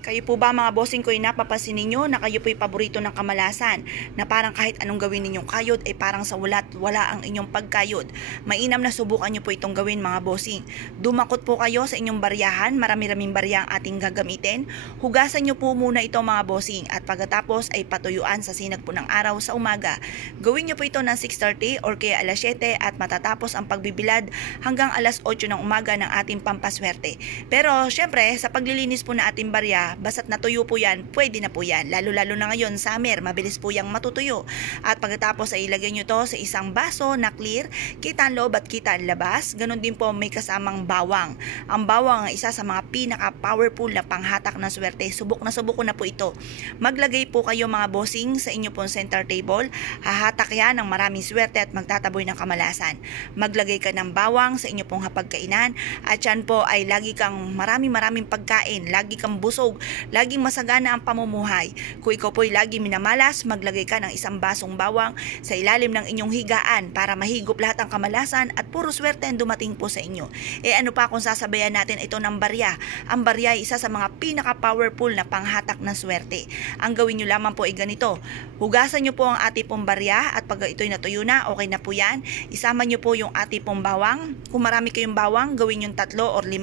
Kayo po ba mga bossing ko ay napapansin ninyo na kayo po'y paborito ng kamalasan na parang kahit anong gawin ninyong kayod ay parang sa wala ang inyong pagkayod. Mainam na subukan nyo po itong gawin mga bossing. Dumakot po kayo sa inyong baryahan, marami-raming barya ang ating gagamitin. Hugasan nyo po muna ito mga bossing at pagkatapos ay patuyuan sa sinag po ng araw sa umaga. Gawin nyo po ito ng 6:30 or kaya alas 7 at matatapos ang pagbibilad hanggang alas 8 ng umaga ng ating pampaswerte. Pero syempre sa paglilinis po na ating barya, basta't natuyo po yan, pwede na po yan. Lalo-lalo na ngayon, summer, mabilis po yang matutuyo. At pagkatapos ay ilagay nyo to sa isang baso na clear, kita ang loob at kita ang labas. Ganon din po may kasamang bawang. Ang bawang ay isa sa mga pinaka-powerful na panghatak ng swerte. Subok ko na po ito. Maglagay po kayo mga bossing sa inyo pong center table. Hahatak yan ng maraming swerte at magtataboy ng kamalasan. Maglagay ka ng bawang sa inyo pong hapagkainan at yan po ay lagi kang maraming pagkain, lagi kang busog, laging masagana ang pamumuhay. Kung ikaw po'y lagi minamalas, maglagay ka ng isang basong bawang sa ilalim ng inyong higaan para mahigop lahat ang kamalasan at puro swerte ang dumating po sa inyo. Ano pa kung sasabayan natin ito ng barya? Ang barya ay isa sa mga pinaka-powerful na panghatak ng swerte. Ang gawin nyo lamang po ay ganito. Hugasan nyo po ang ati pong barya at pag ito'y natuyo na, okay na po yan. Isama nyo po yung ati pong bawang. Kung marami kayong bawang, gawin yung 3 or 5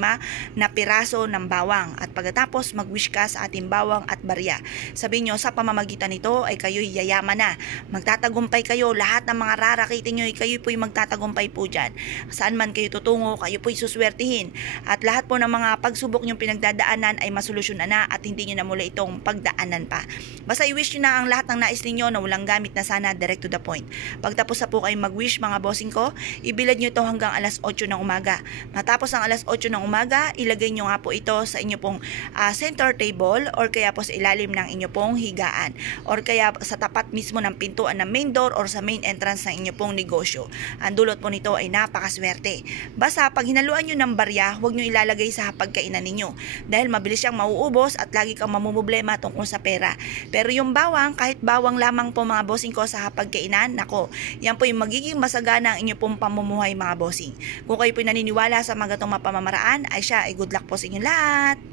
na piraso ng bawang. At pagkatapos mag-wish ka sa ating bawang at barya. Sabihin nyo, sa pamamagitan nito ay kayo'y yayaman na. Magtatagumpay kayo. Lahat ng mga rarakitin nyo ay kayo po'y magtatagumpay po dyan. Saan man kayo tutungo, kayo po'y suswertihin. At lahat po ng mga pagsubok nyong pinagdadaanan ay masolusyonan na at hindi nyo na mula itong pagdaanan pa. Basta i-wish nyo na ang lahat ng nais ninyo na walang gamit na sana, direct to the point. Pagtapos na po kayo mag-wish mga bossing ko, ibilad nyo ito hanggang alas 8 ng umaga. Matapos ang alas 8 ng umaga, ilagay nyo nga po ito sa inyo pong center table or kaya po sa ilalim ng inyo pong higaan or kaya sa tapat mismo ng pintuan ng main door or sa main entrance ng inyo pong negosyo. Ang dulot po nito ay napakaswerte. Basta pag hinaluan nyo ng barya, huwag nyo ilalagay sa hapagkainan ninyo dahil mabilis siyang mauubos at lagi kang mamumblema tungkol sa pera. Pero yung bawang, kahit bawang lamang po mga bossing ko sa hapagkainan, nako, yan po yung magiging masagana ang inyo pong pamumuhay mga bossing. Kung kayo po naniniwala sa mga itong mapamamaraan, ay siya ay good luck po sa inyo lahat.